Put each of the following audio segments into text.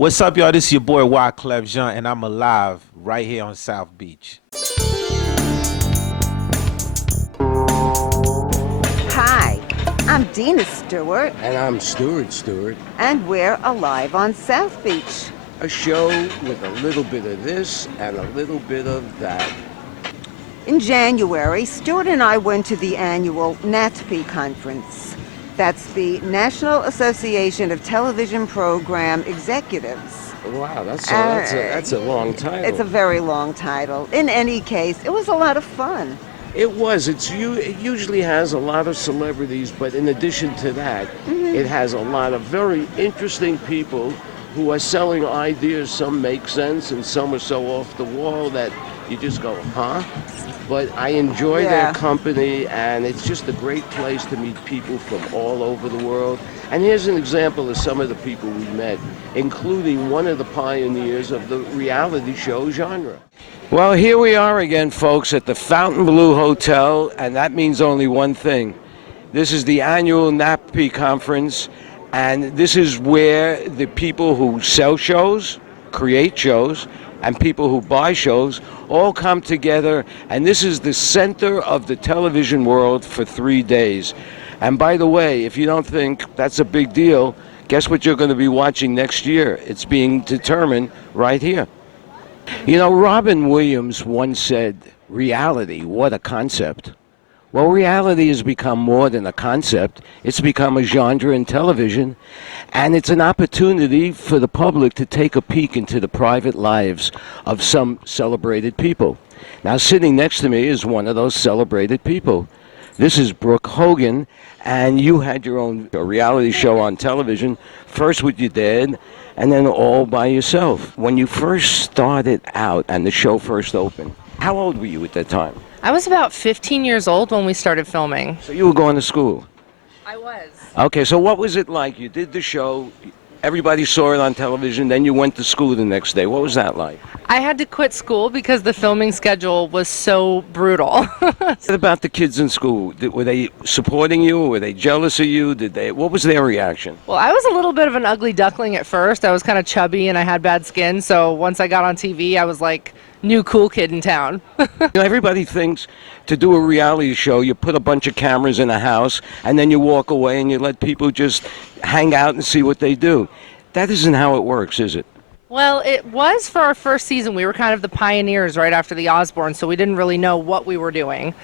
What's up, y'all? This is your boy Wyclef Jean, and I'm alive right here on South Beach. Hi, I'm Dena Stewart. And I'm Stewart Stewart. And we're alive on South Beach. A show with a little bit of this and a little bit of that. In January, Stewart and I went to the annual NATPE conference. That's the National Association of Television Program Executives. Wow, that's a long title. It's a very long title. In any case, it was a lot of fun. It was. It usually has a lot of celebrities, but in addition to that, it has a lot of very interesting people who are selling ideas. Some make sense and some are so off the wall that you just go, huh? But I enjoy their company, and it's just a great place to meet people from all over the world. And here's an example of some of the people we met, including one of the pioneers of the reality show genre. Well, here we are again, folks, at the Fontainebleau Hotel, and that means only one thing. This is the annual NATPE conference, and this is where the people who sell shows, create shows, and people who buy shows all come together, and this is the center of the television world for 3 days. And by the way, if you don't think that's a big deal, guess what you're going to be watching next year? It's being determined right here. You know, Robin Williams once said, reality, what a concept. Well, reality has become more than a concept. It's become a genre in television, and it's an opportunity for the public to take a peek into the private lives of some celebrated people. Now, sitting next to me is one of those celebrated people. This is Brooke Hogan, and you had your own reality show on television, first with your dad, and then all by yourself. When you first started out and the show first opened, how old were you at that time? I was about 15 years old when we started filming. So you were going to school? I was. Okay, so what was it like? You did the show, everybody saw it on television, then you went to school the next day. What was that like? I had to quit school because the filming schedule was so brutal. What about the kids in school? Were they supporting you? Were they jealous of you? What was their reaction? Well, I was a little bit of an ugly duckling at first. I was kind of chubby and I had bad skin, so once I got on TV, I was like new cool kid in town. You know, everybody thinks to do a reality show, you put a bunch of cameras in a house and then you walk away and you let people just hang out and see what they do. That isn't how it works, is it? Well, it was for our first season. We were kind of the pioneers right after the Osbourne, so we didn't really know what we were doing.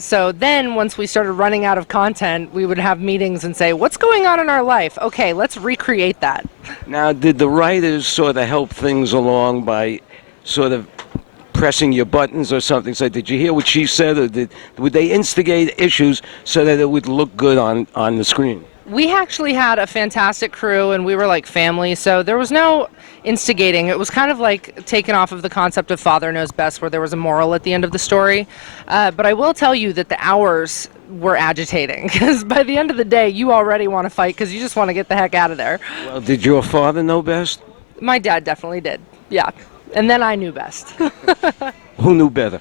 So then once we started running out of content, we would have meetings and say, what's going on in our life? Okay, let's recreate that. Now, did the writers sort of help things along by sort of pressing your buttons or something? So did you hear what she said, or would they instigate issues so that it would look good on the screen? We actually had a fantastic crew, and we were like family, so there was no instigating. It was kind of like taken off of the concept of Father Knows Best, where there was a moral at the end of the story. But I will tell you that the hours were agitating, because by the end of the day, you already want to fight because you just want to get the heck out of there. Well, did your father know best? My dad definitely did, yeah. And then I knew best. Who knew better?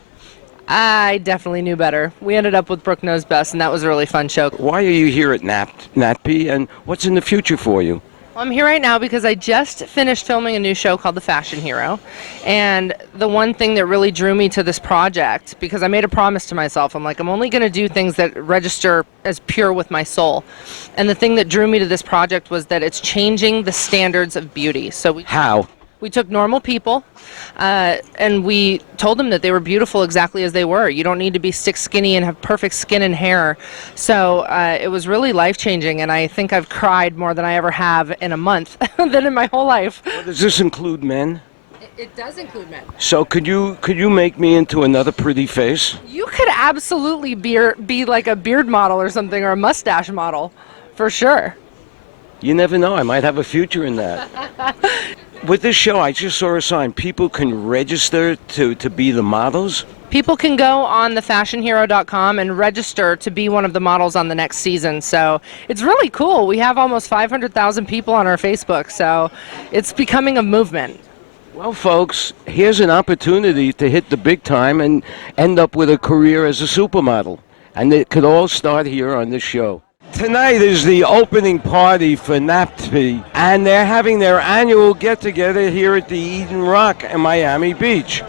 I definitely knew better. We ended up with Brooke Knows Best, and that was a really fun show. Why are you here at NATPE, and what's in the future for you? Well, I'm here right now because I just finished filming a new show called The Fashion Hero. And the one thing that really drew me to this project, because I made a promise to myself, I'm like, I'm only going to do things that register as pure with my soul. And the thing that drew me to this project was that it's changing the standards of beauty. How? We took normal people, and we told them that they were beautiful exactly as they were. You don't need to be stick skinny and have perfect skin and hair. So it was really life-changing, and I think I've cried more than I ever have in a month than in my whole life. Well, does this include men? It does include men. So could you make me into another pretty face? You could absolutely be like a beard model or something, or a mustache model, for sure. You never know. I might have a future in that. With this show, I just saw a sign. People can register to be the models. People can go on thefashionhero.com and register to be one of the models on the next season. So it's really cool. We have almost 500,000 people on our Facebook, so it's becoming a movement. Well, folks, here's an opportunity to hit the big time and end up with a career as a supermodel. And it could all start here on this show. Tonight is the opening party for NATPE, and they're having their annual get-together here at the Eden Rock in Miami Beach.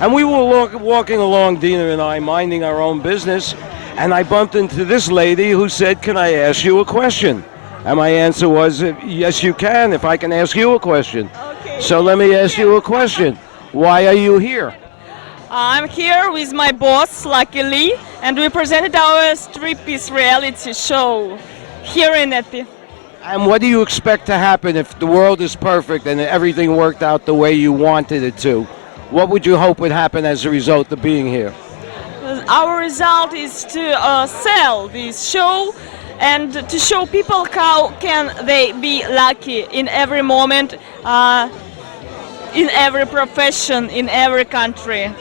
And we were walking along, Dena and I, minding our own business, and I bumped into this lady who said, "Can I ask you a question?" And my answer was, "Yes, you can, if I can ask you a question." Okay. So let me ask you a question. Why are you here? I'm here with my boss, luckily, and we presented our striptease reality show here in NATPE. And what do you expect to happen if the world is perfect and everything worked out the way you wanted it to? What would you hope would happen as a result of being here? Our result is to sell this show and to show people how can they be lucky in every moment, in every profession, in every country.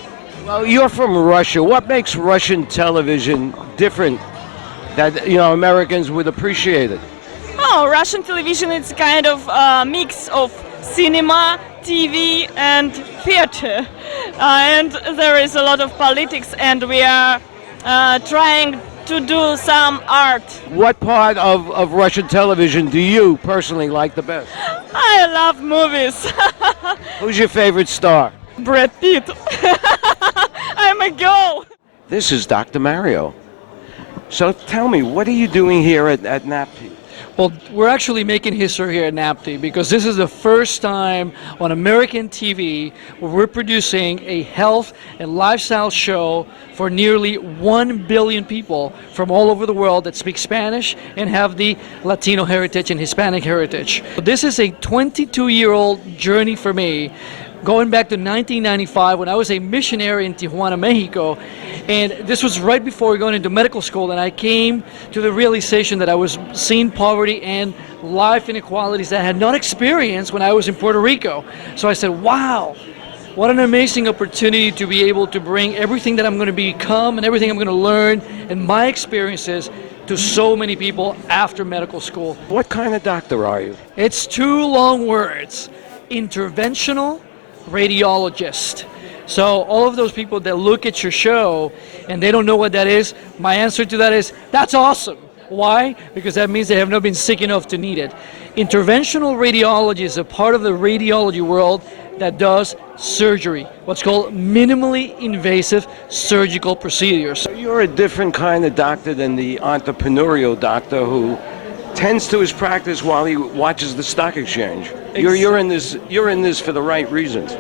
Well, you're from Russia. What makes Russian television different that, Americans would appreciate it? Oh, Russian television is kind of a mix of cinema, TV, and theater. And there is a lot of politics, and we are trying to do some art. What part of Russian television do you personally like the best? I love movies. Who's your favorite star? Brad Pitt. I'm a girl. This is Dr. Mario. So tell me, what are you doing here at NATPE? Well, we're actually making history here at NATPE because this is the first time on American TV where we're producing a health and lifestyle show for nearly 1 billion people from all over the world that speak Spanish and have the Latino heritage and Hispanic heritage. This is a 22-year-old journey for me, going back to 1995 when I was a missionary in Tijuana, Mexico. And this was right before going into medical school, and I came to the realization that I was seeing poverty and life inequalities that I had not experienced when I was in Puerto Rico. So I said, wow, what an amazing opportunity to be able to bring everything that I'm going to become and everything I'm going to learn and my experiences to so many people after medical school. What kind of doctor are you? It's 2 long words: interventional radiologist. So all of those people that look at your show and they don't know what that is, my answer to that is, that's awesome. Why? Because that means they have not been sick enough to need it. Interventional radiology is a part of the radiology world that does surgery, what's called minimally invasive surgical procedures. You're a different kind of doctor than the entrepreneurial doctor who tends to his practice while he watches the stock exchange. You're in this for the right reasons.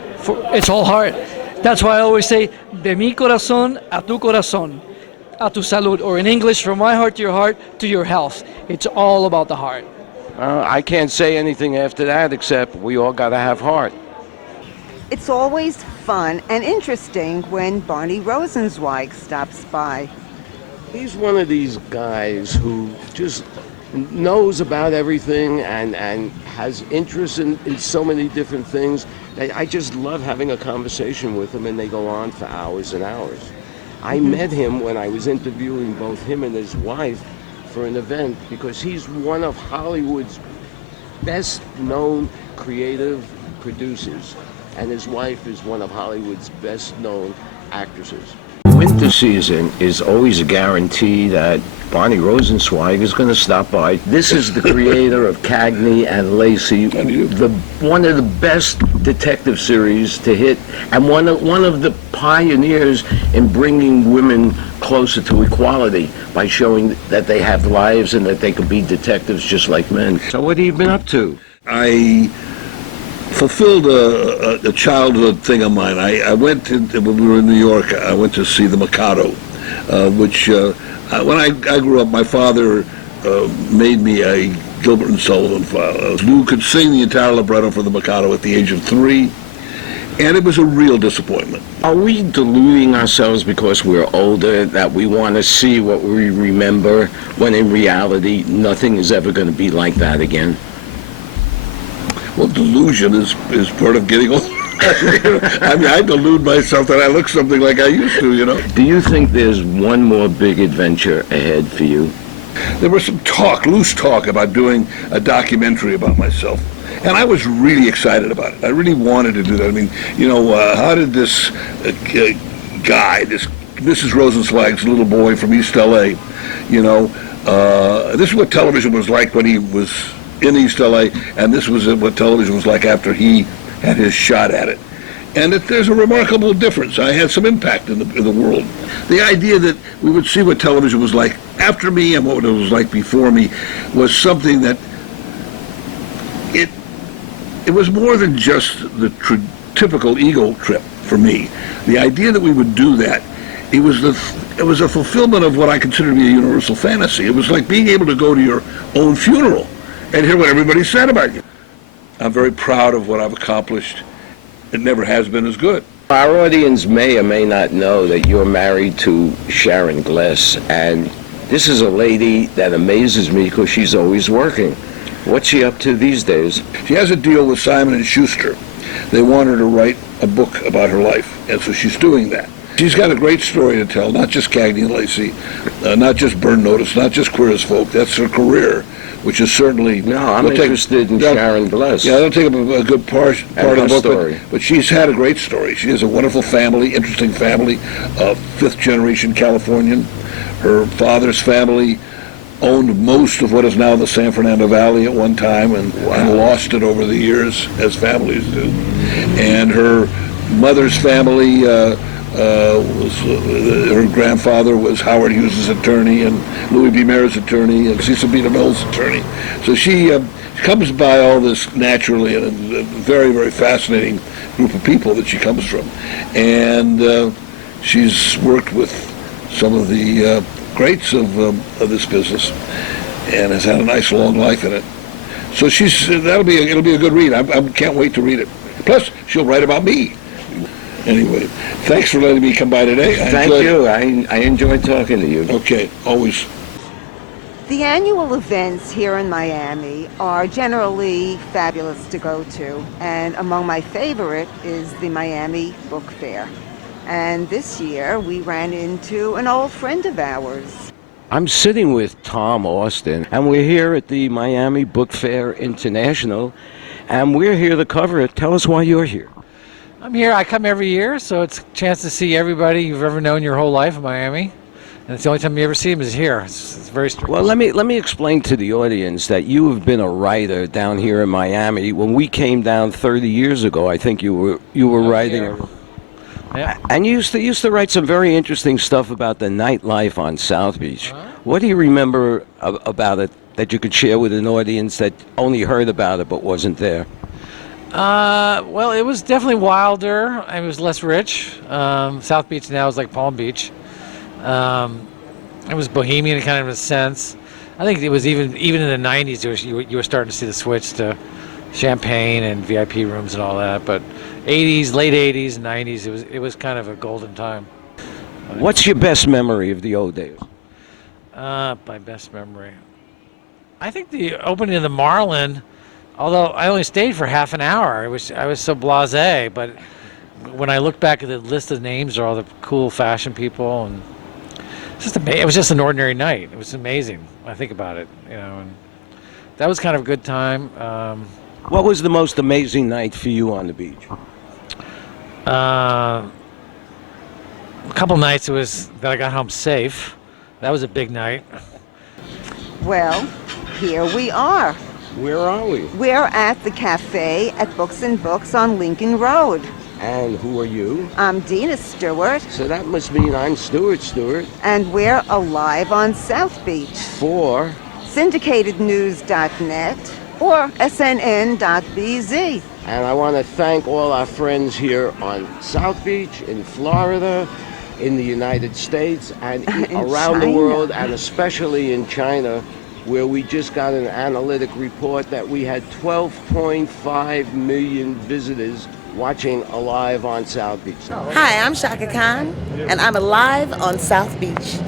It's all heart. That's why I always say, de mi corazón a tu corazón, a tu salud, or in English, from my heart to your health. It's all about the heart. I can't say anything after that except we all got to have heart. It's always fun and interesting when Barney Rosenzweig stops by. He's one of these guys who just knows about everything and has interest in so many different things. I just love having a conversation with him, and they go on for hours and hours. I met him when I was interviewing both him and his wife for an event because he's one of Hollywood's best known creative producers, and his wife is one of Hollywood's best known actresses. Winter season is always a guarantee that Barney Rosenzweig is going to stop by. This is the creator of Cagney and Lacey, one of the best detective series to hit, and one of the pioneers in bringing women closer to equality by showing that they have lives and that they can be detectives just like men. So what have you been up to? I fulfilled a childhood thing of mine. I went to, when we were in New York, I went to see the Mikado, which when I grew up, my father made me a Gilbert and Sullivan file. Lou could sing the entire libretto for the Mikado at the age of 3, and it was a real disappointment. Are we deluding ourselves because we're older, that we want to see what we remember, when in reality, nothing is ever going to be like that again? Well, delusion is part of getting older. I mean, I delude myself that I look something like I used to, you know. Do you think there's one more big adventure ahead for you? There was some loose talk about doing a documentary about myself. And I was really excited about it. I really wanted to do that. I mean, you know, how did this guy, this Mrs. Rosenzweig's little boy from East LA, you know, This is what television was like when he was in East LA, and this was what television was like after he had his shot at it. And there's a remarkable difference. I had some impact in the world. The idea that we would see what television was like after me and what it was like before me was something that it was more than just the typical ego trip for me. The idea that we would do that, it was a fulfillment of what I consider to be a universal fantasy. It was like being able to go to your own funeral and hear what everybody said about you. I'm very proud of what I've accomplished. It never has been as good. Our audience may or may not know that you're married to Sharon Gless, and this is a lady that amazes me because she's always working. What's she up to these days? She has a deal with Simon & Schuster. They want her to write a book about her life, and so she's doing that. She's got a great story to tell, not just Cagney and Lacey, not just Burn Notice, not just Queer as Folk. That's her career, which is certainly... No, I'm interested in Sharon Gless. Yeah, they'll take up a good part of the book, story. But she's had a great story. She has a wonderful family, interesting family, fifth-generation Californian. Her father's family owned most of what is now the San Fernando Valley at one time and lost it over the years, as families do. And her mother's family... her grandfather was Howard Hughes' attorney and Louis B. Mayer's attorney and Cecil B. DeMille's attorney. So she comes by all this naturally, and a very, very fascinating group of people that she comes from. And she's worked with some of the greats of this business and has had a nice long life in it. So it'll be a good read. I can't wait to read it. Plus, she'll write about me. Anyway, thanks for letting me come by today. Thank you. I enjoyed talking to you. Okay, always. The annual events here in Miami are generally fabulous to go to, and among my favorite is the Miami Book Fair. And this year we ran into an old friend of ours. I'm sitting with Tom Austin, and we're here at the Miami Book Fair International, and we're here to cover it. Tell us why you're here. I'm here. I come every year, so it's a chance to see everybody you've ever known your whole life in Miami. And it's the only time you ever see them is here. It's very strange. Well, let me explain to the audience that you have been a writer down here in Miami. When we came down 30 years ago, I think you were writing. Yeah. And you used to write some very interesting stuff about the nightlife on South Beach. What do you remember about it that you could share with an audience that only heard about it but wasn't there? Well, it was definitely wilder. It was less rich. South Beach now is like Palm Beach. It was bohemian kind of in a sense. I think it was even in the 90s, you were starting to see the switch to champagne and VIP rooms and all that. But 80s, late 80s, 90s, it was kind of a golden time. What's your best memory of the old days? My best memory. I think the opening of the Marlin. Although I only stayed for half an hour, I was so blasé. But when I look back at the list of names, are all the cool fashion people, and it was just an ordinary night. It was amazing. I think about it, and that was kind of a good time. What was the most amazing night for you on the beach? A couple nights that I got home safe. That was a big night. Well, here we are. Where are we? We're at the cafe at Books and Books on Lincoln Road. And who are you? I'm Dena Stewart. So that must mean I'm Stewart Stewart. And we're alive on South Beach. For syndicatednews.net or SNN.BZ. And I want to thank all our friends here on South Beach, in Florida, in the United States, and around the world, and especially in China, where we just got an analytic report that we had 12.5 million visitors watching Alive on South Beach. Hi, I'm Shaka Khan, and I'm alive on South Beach.